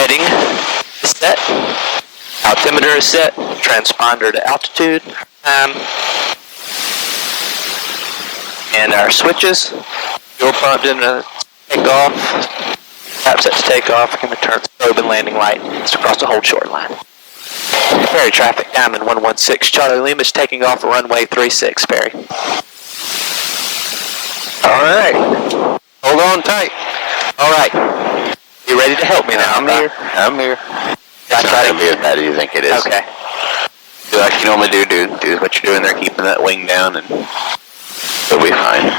Heading is set. Altimeter is set. Transponder to altitude. And our switches. Fuel pump into takeoff. Tap set to takeoff. We're going to turn probe and landing light. It's across the whole shoreline. Ferry traffic, Diamond 116. Charlie Lima is taking off runway 36, Ferry. Alright. Hold on tight. Alright. You ready to help me now? I'm here. It's not going to be as bad as you think it is. Okay. Do like you normally do. Do what you're doing there, keeping that wing down, and it'll be fine.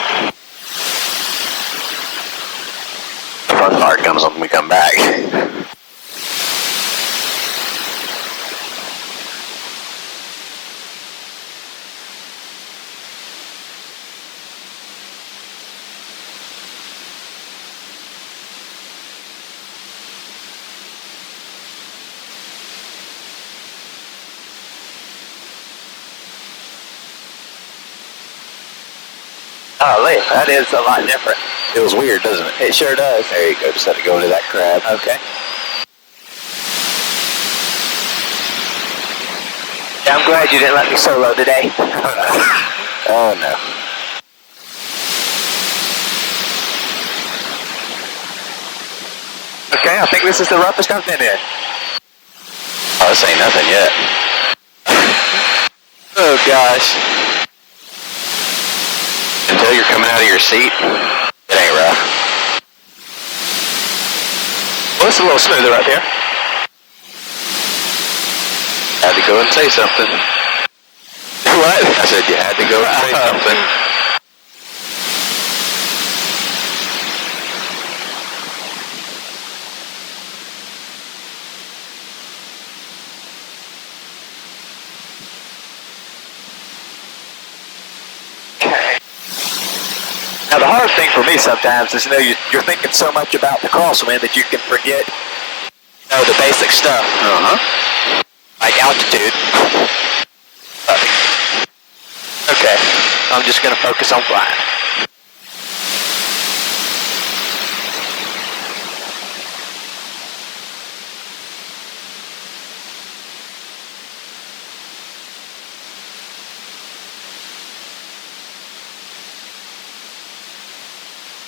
The fun part comes when we come back. Golly, that is a lot different. Feels weird, doesn't it? It sure does. There you go. Just let it go into that crab. Okay. Yeah, I'm glad you didn't let me solo today. Oh, no. Okay, I think this is the roughest I've been in. Oh, this ain't nothing yet. Oh, gosh. Until you're coming out of your seat, it ain't rough. Well, it's a little smoother up here. Had to go and say something. What? I said you had to go and say something. Now the hard thing for me sometimes is, you're thinking so much about the crosswind that you can forget, the basic stuff. Like altitude. Okay, I'm just going to focus on flying.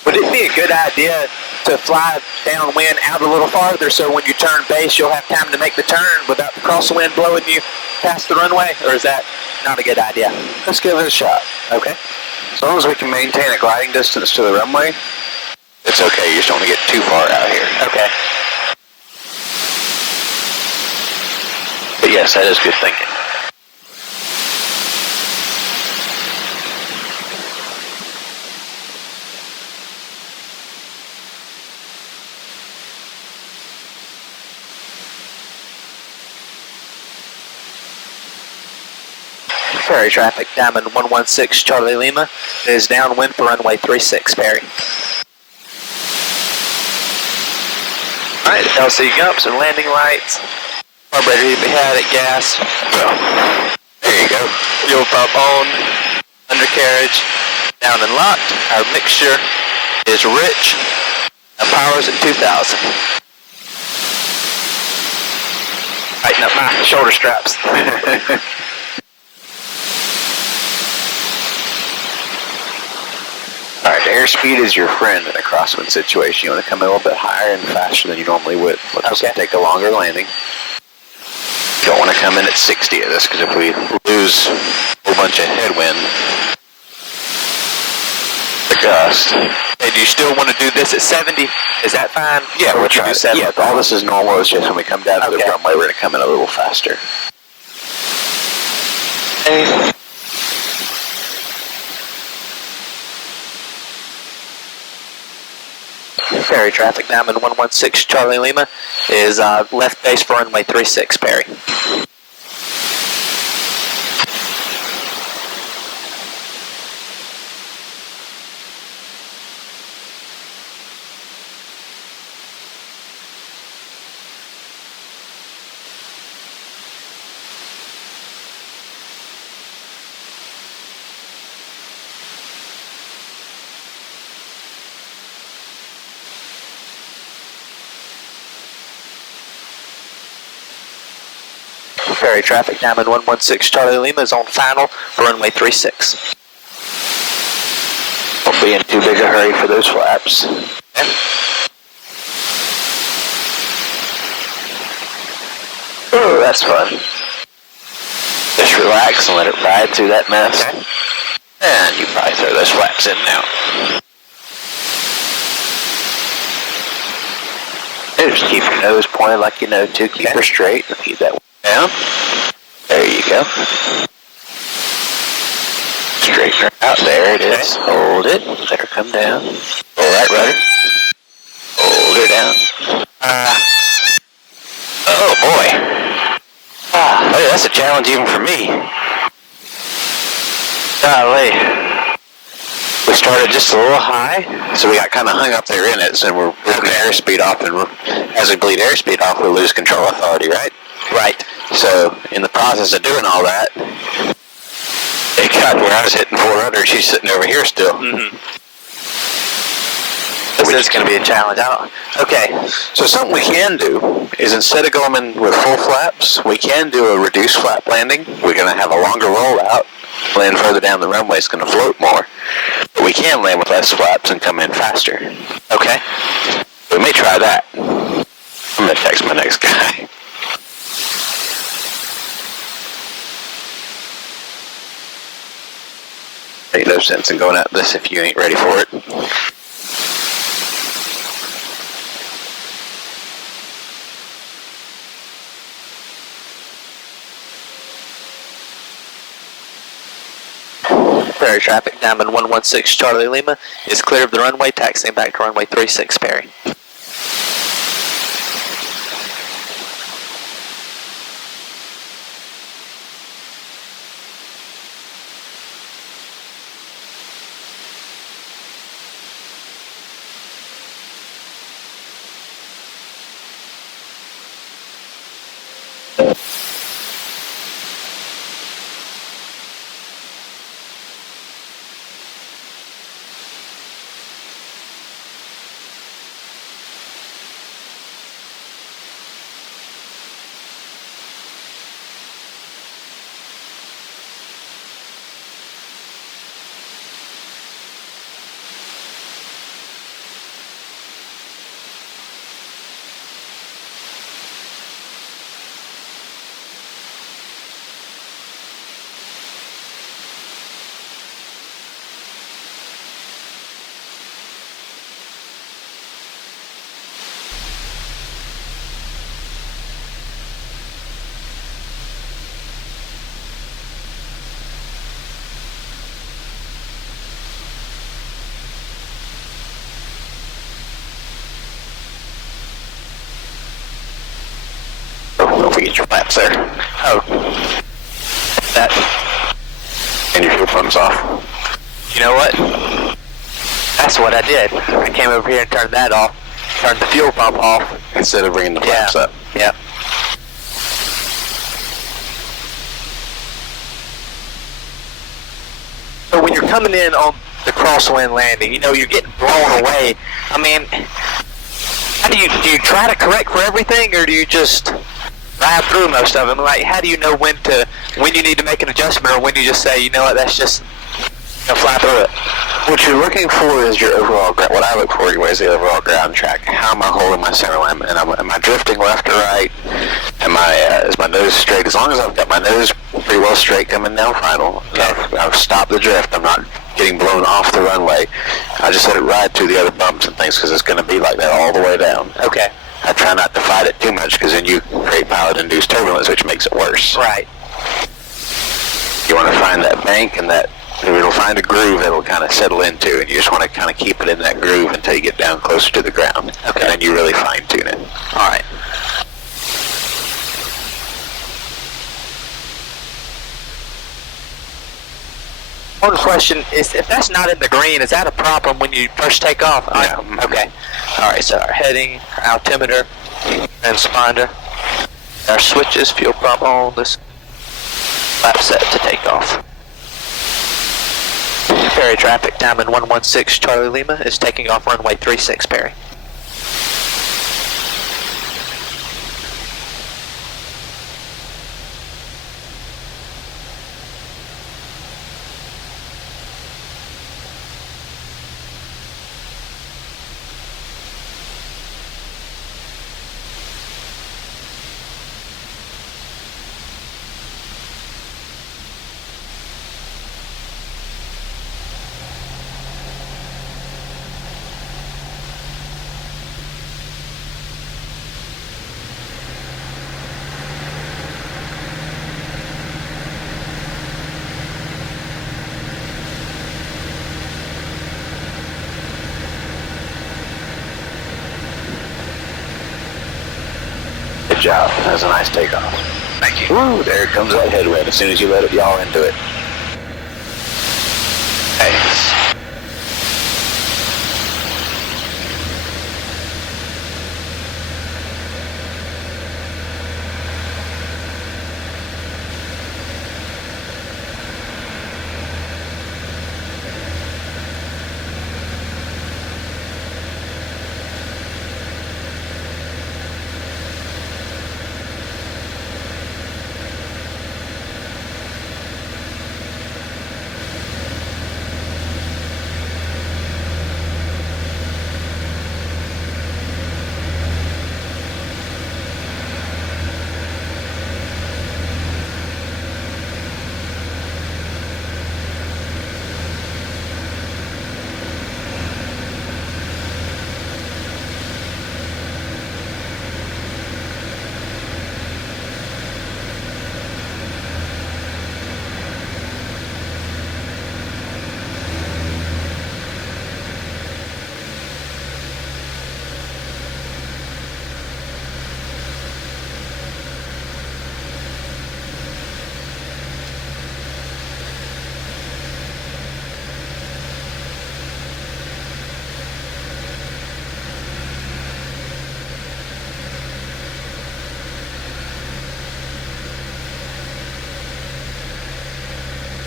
Would it be a good idea to fly downwind out a little farther so when you turn base you'll have time to make the turn without the crosswind blowing you past the runway? Or is that not a good idea? Let's give it a shot. Okay. As long as we can maintain a gliding distance to the runway, it's okay. You just don't want to get too far out here. Okay. But yes, that is good thinking. Ferry traffic, Diamond 116, Charlie Lima is downwind for runway 36, Ferry. Alright, LC gumps and landing lights. Carburetor to be had at gas. There you go. Fuel pump on. Undercarriage down and locked. Our mixture is rich. Our power's at 2,000. Tighten up my shoulder straps. Alright, airspeed is your friend in a crosswind situation. You want to come in a little bit higher and faster than you normally would. Let's just take a longer landing. You don't want to come in at 60 of this, because if we lose a whole bunch of headwind, the gust. Hey, do you still want to do this at 70? Is that fine? Yeah, we'll try it. Yeah, all this is normal. It's just when we come down to the runway, we're going to come in a little faster. Hey. Ferry traffic, Diamond 116, Charlie Lima is left base for runway 36, Perry. Ferry traffic, Diamond 116 Charlie Lima is on final for runway 36. Don't be in too big a hurry for those flaps. Okay. Oh, that's fun. Just relax and let it ride through that mess. Okay. And you probably throw those flaps in now. Just keep your nose pointed like you know to. Keep her straight and keep that one down. There you go. Straighten her out. There it is. Hold it. Let her come down. All right, rudder. Hold her down. Oh boy. Oh, that's a challenge even for me. Golly. We started just a little high, so we got kind of hung up there in it, so we're bleeding airspeed off, and as we bleed airspeed off, we lose control authority, right? Right. So, in the process of doing all that, it got where I was hitting 400, she's sitting over here still. Mm-hmm. This is going to be a challenge. Okay. So something we can do is instead of going in with full flaps, we can do a reduced flap landing. We're going to have a longer rollout. Land further down the runway is going to float more. But we can land with less flaps and come in faster. Okay. We may try that. I'm going to text my next guy. Ain't no sense in going at this if you ain't ready for it. Ferry traffic, Diamond 116 Charlie Lima is clear of the runway, taxiing back to runway 36 Perry. Don't forget your flaps there. Oh. That. And your fuel pump's off. You know what? That's what I did. I came over here and turned that off. Turned the fuel pump off. Instead of bringing the flaps up. Yeah. So when you're coming in on the crosswind landing, you know, you're getting blown away. I mean, how do you try to correct for everything, or do you just ride through most of them? Like, how do you know when you need to make an adjustment, or when you just say, you know what, that's just, fly through it? What you're looking for is your overall, what I look for anyway is the overall ground track. How am I holding my center line? And am I drifting left or right? Is my nose straight? As long as I've got my nose pretty well straight coming down final, I've stopped the drift. I'm not getting blown off the runway. I just let it ride through the other bumps and things because it's going to be like that all the way down. Okay. I try not to fight it too much because then you create pilot-induced turbulence, which makes it worse. Right. You want to find that bank and it'll find a groove that will kind of settle into, and you just want to kind of keep it in that groove until you get down closer to the ground. Okay. And then you really fine-tune it. All right. One question is, if that's not in the green, is that a problem when you first take off? Yeah. Okay. All right, so our heading, our altimeter, transponder, our switches, fuel pump on, this lap set to take off. Ferry traffic, Diamond 116 Charlie Lima is taking off runway 36 Perry. job. That was a nice takeoff. Thank you. Woo, there comes that headwind as soon as you let it yaw into it. Nice.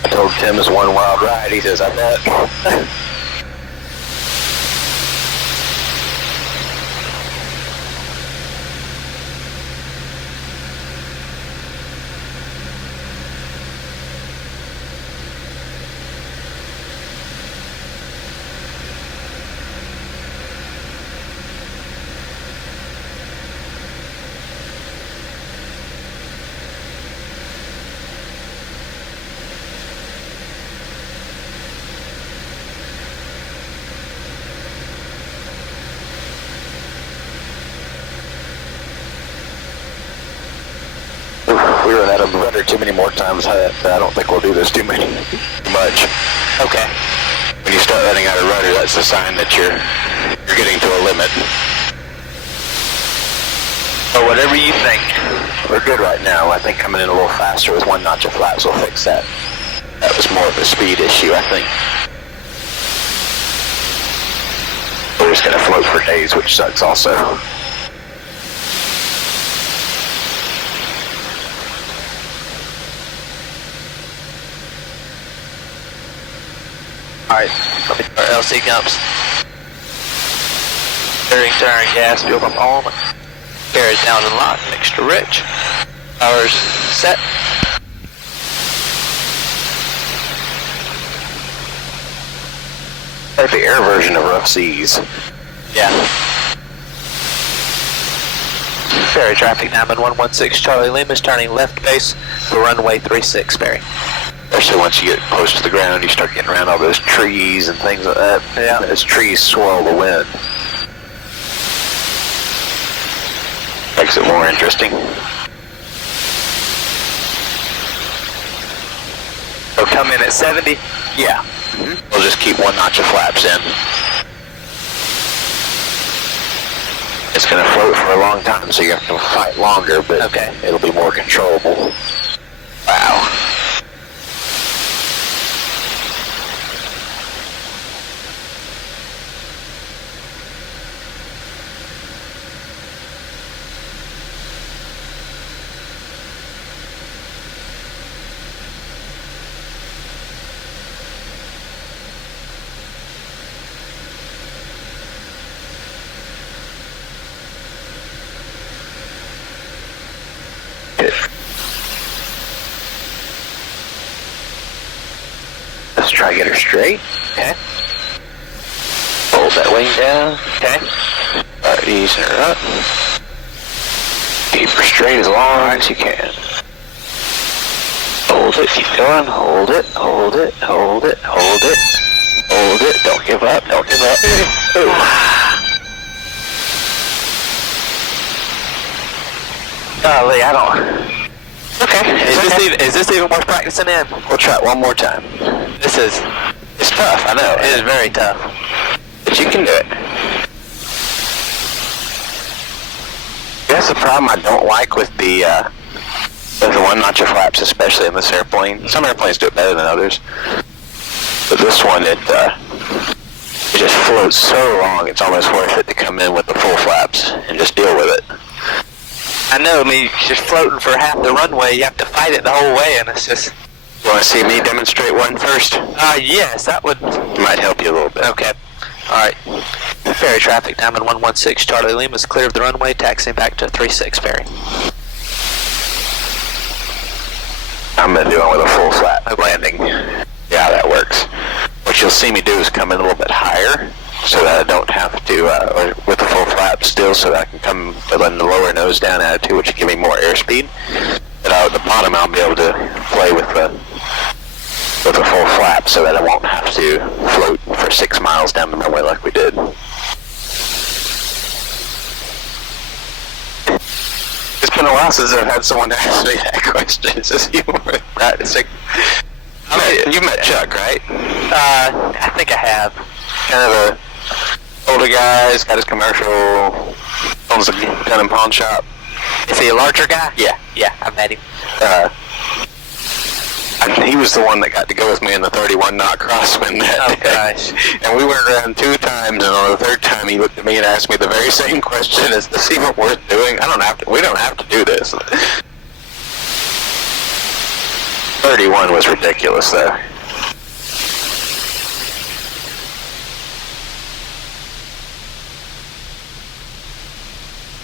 I told Tim it's one wild ride. He says, I bet. We run out of rudder too many more times. I don't think we'll do this too much. Okay. When you start running out of rudder, that's a sign that you're getting to a limit. Or whatever you think. We're good right now. I think coming in a little faster with one notch of flaps will fix that. That was more of a speed issue, I think. We're just gonna float for days, which sucks also. Alright, let me start LC gumps. Steering, tire, and gas, fuel pump on. Carry it down and lock, mixture rich. Power's set. Like the air version of Rough Seas. Yeah. Ferry traffic, Diamond 116 Charlie Lima is turning left base for runway 36, Ferry. Especially once you get close to the ground, you start getting around all those trees and things like that. Yeah. Those trees swirl the wind. Makes it more interesting. So come in at 70? Yeah. We'll just keep one notch of flaps in. It's going to float for a long time, so you have to fight longer, but okay, it'll be more controllable. Wow. Let's try to get her straight. Okay. Hold that wing down. Okay. Start easing her up. Keep her straight as long as you can. Hold it, keep going. Hold it, hold it, hold it, hold it. Hold it. Don't give up, don't give up. Ooh. Golly, I don't... Okay. Is this even worth practicing in? We'll try it one more time. It's tough, I know. It is very tough. But you can do it. Yes, Here's the problem I don't like with the one notch of flaps, especially in this airplane. Some airplanes do it better than others, but this one, it just floats so long, it's almost worth it to come in with the full flaps and just deal with it. I know, I mean, just floating for half the runway, you have to fight it the whole way, and it's just... You want to see me demonstrate one first? Yes, that would... Might help you a little bit. Okay. Alright. Ferry traffic, Diamond 116, Charlie Lima is clear of the runway, taxiing back to 36 ferry. I'm going to do it with a full flat landing. Yeah, that works. What you'll see me do is come in a little bit higher, so that I don't have to, or with the full flap still, so that I can come letting the lower nose down attitude, which will give me more airspeed. But out at the bottom, I'll be able to play with the full flap, so that I won't have to float for 6 miles down the runway like we did. It's been a while since I've had someone ask me that question. It's just you were practicing. You met Chuck, right? I think I have. Kind of a older guy, he's got his commercial, owns a gun and pawn shop. Is he a larger guy? Yeah. Yeah, I met him. He was the one that got to go with me in the 31 knot crosswind that day. Gosh. And we went around 2 times, and on the 3rd time he looked at me and asked me the very same question: is this even worth doing? We don't have to do this. 31 was ridiculous though.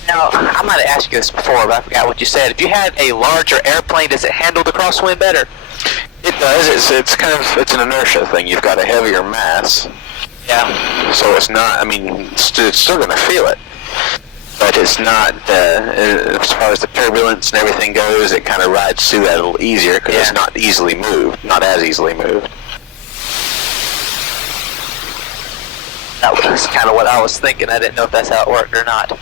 Now, I might have asked you this before, but I forgot what you said. If you had a larger airplane, does it handle the crosswind better? It does. It's an inertia thing. You've got a heavier mass. Yeah. So it's not, I mean, it's still going to feel it. But it's not, as far as the turbulence and everything goes, it kind of rides through that a little easier because it's not easily moved, not as easily moved. That was kind of what I was thinking. I didn't know if that's how it worked or not.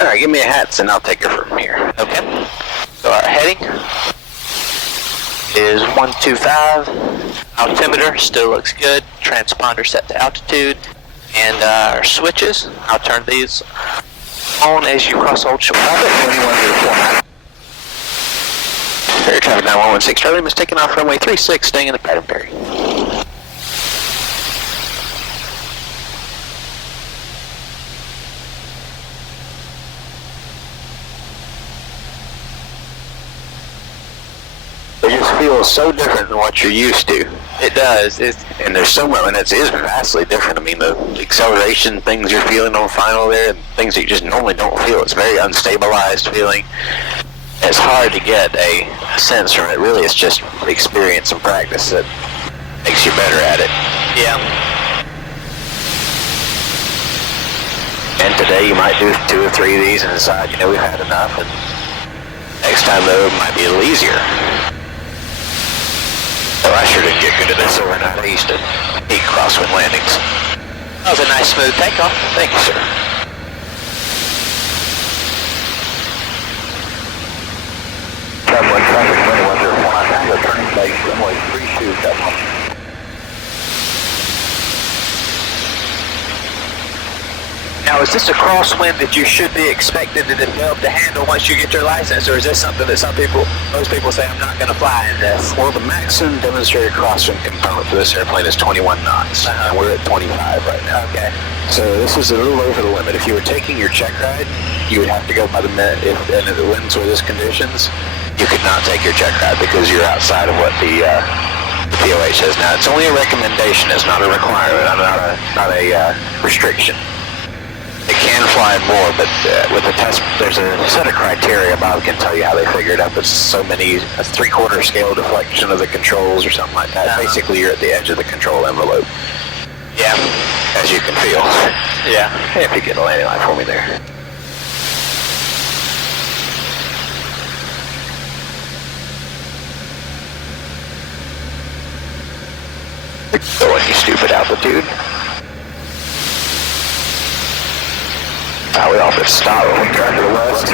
Alright, give me a hats and I'll take her from here. Okay. So our heading is 125. Altimeter still looks good. Transponder set to altitude. And our switches, I'll turn these on as you cross Old Shore. Ferry traffic 9116, Charlie is taking off runway 36, staying in the pattern ferry. It just feels so different than what you're used to. It does. And there's so much, and it is vastly different. I mean, the acceleration things you're feeling on final there, and things that you just normally don't feel. It's very unstabilized feeling. It's hard to get a sense from it. Really, it's just experience and practice that makes you better at it. Yeah. And today you might do 2 or 3 of these and decide, we've had enough. And next time, though, it might be a little easier. So I sure didn't get good at this overnight. I used to hate crosswind landings. That was a nice smooth takeoff. Thank you, sir. Crosswind traffic 2104, turning base runway 32. Now, is this a crosswind that you should be expected to develop to handle once you get your license, or is this something that most people say, I'm not going to fly in this? Well, the maximum demonstrated crosswind component for this airplane is 21 knots, and we're at 25 right now. Okay. So this is a little over the limit. If you were taking your check ride, you would have to go by the minute. And if the winds were this conditions, you could not take your check ride because you're outside of what the POH says. Now, it's only a recommendation. It's not a requirement. Not a restriction. It can fly more, but with the test, there's a set of criteria. Bob can tell you how they figure it out. It's so many, a 3/4 scale deflection of the controls or something like that. Basically, you're at the edge of the control envelope. Yeah. As you can feel. Yeah. If you get a landing line for me there. Going, you stupid altitude. We off at stop when we turn to the west.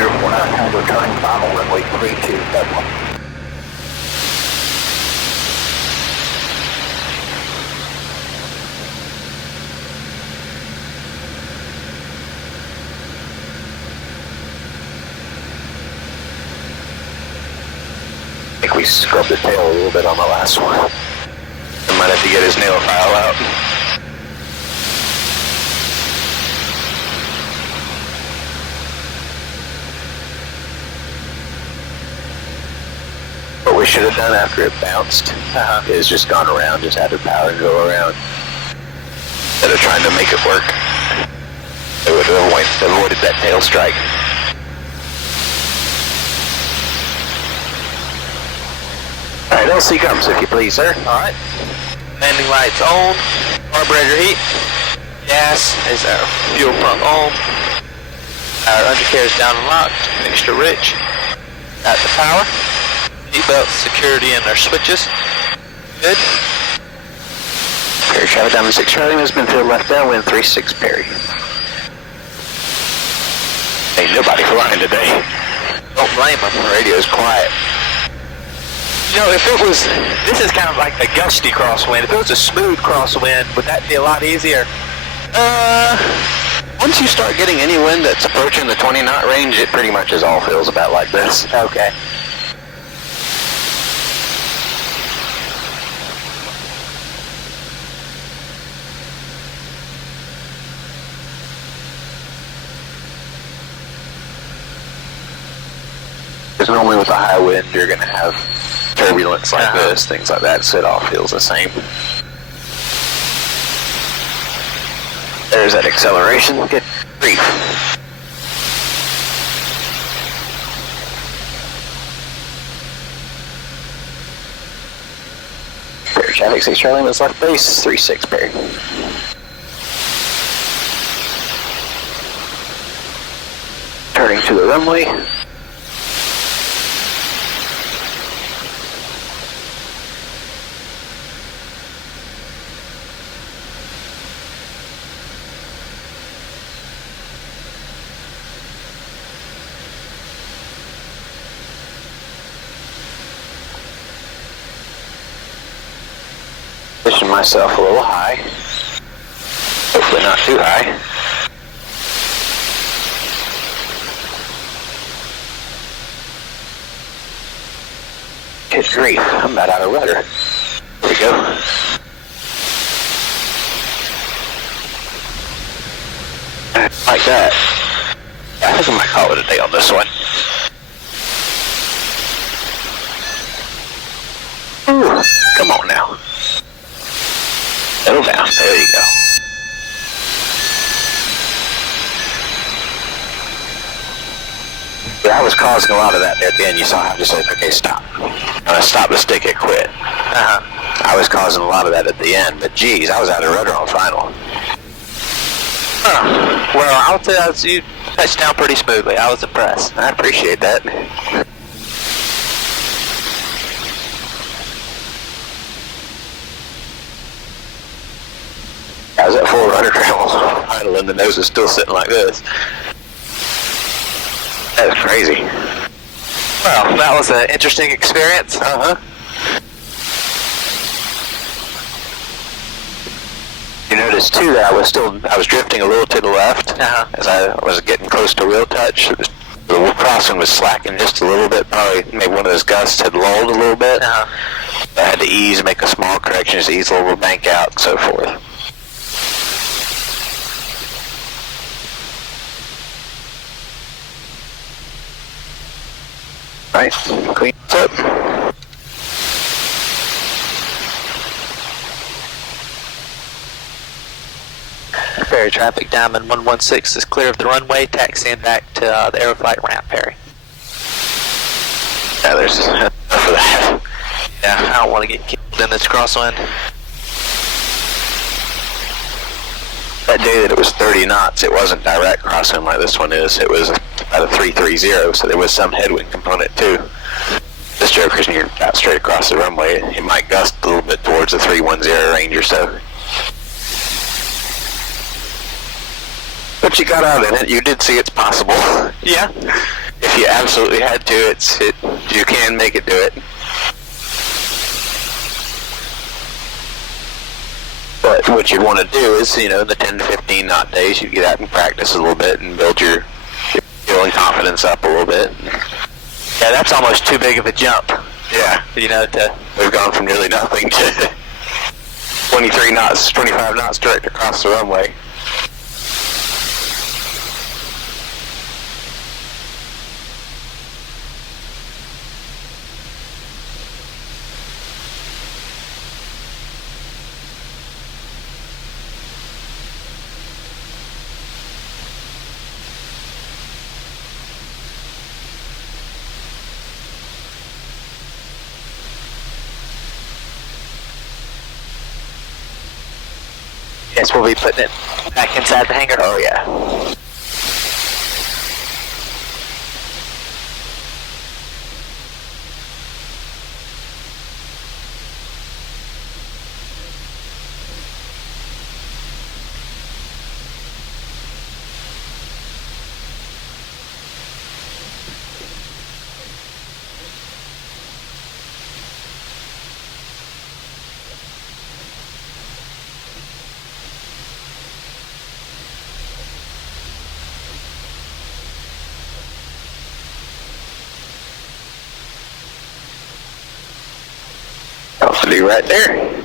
think we scrubbed the tail a little bit on the last one. I might have to get his nail file out. What we should have done after it bounced is just gone around, just added power and go around. Instead of trying to make it work. It would have avoided that tail strike. Alright, LC comes if you please, sir. Alright. Landing lights on. Carburetor heat. Gas is our fuel pump on. Our undercarriage down and locked. Mixture rich. Got the power. Seatbelt security and our switches. Good. Perry Traffic Diamond 6 Charlie has been filled left downwind 36 Perry. Ain't nobody flying today. Don't blame them. The radio's quiet. You know, if it was, this is kind of like a gusty crosswind. If it was a smooth crosswind, would that be a lot easier? Once you start getting any wind that's approaching the 20 knot range, it pretty much is all feels about like this. Okay. Because normally with a high wind, you're going to have turbulence like this, things like that, so it all feels the same. There's that acceleration. Good grief. Perry Traffic 6 Charlie, was left base, 36 Perry. Turning to the runway. Pushing myself a little high. Hopefully not too high. Good grief, I'm about out of rudder. There we go. Like that. I think I might call it a day on this one. Ooh, come on now. Settle down. There you go. But I was causing a lot of that there at the end. You saw how I just said, okay, stop. And I stopped the stick, it quit. I was causing a lot of that at the end, but geez, I was out of rudder on final. Well, I'll tell you, you touched down pretty smoothly. I was impressed. I appreciate that. I was at full rudder travel, idle, and the nose is still sitting like this. That was crazy. Well, that was an interesting experience. You notice too that I was drifting a little to the left as I was getting close to wheel touch. The crossing was slacking just a little bit. Probably maybe one of those gusts had lulled a little bit. I had to ease, make a small correction, just ease a little bank out, and so forth. Right, clean up. Perry Traffic Diamond 116 is clear of the runway, taxiing back to the Aeroflight ramp, Perry. Yeah, there's enough of that. Yeah, I don't want to get killed in this crosswind. That day that it was 30 knots, it wasn't direct crosswind like this one is. It was about a 330, so there was some headwind component too. This joker's near out straight across the runway. It might gust a little bit towards the 310 range or so. But you got out in it. You did see it's possible. Yeah. If you absolutely had to, you can make it do it. But what you'd want to do is, in the 10 to 15 knot days, you get out and practice a little bit and build your feeling confidence up a little bit. Yeah, that's almost too big of a jump. Yeah. You know, to We've gone from nearly nothing to 23 knots, 25 knots direct across the runway. yes, we'll be putting it back inside the hangar. Oh yeah. Hopefully right there.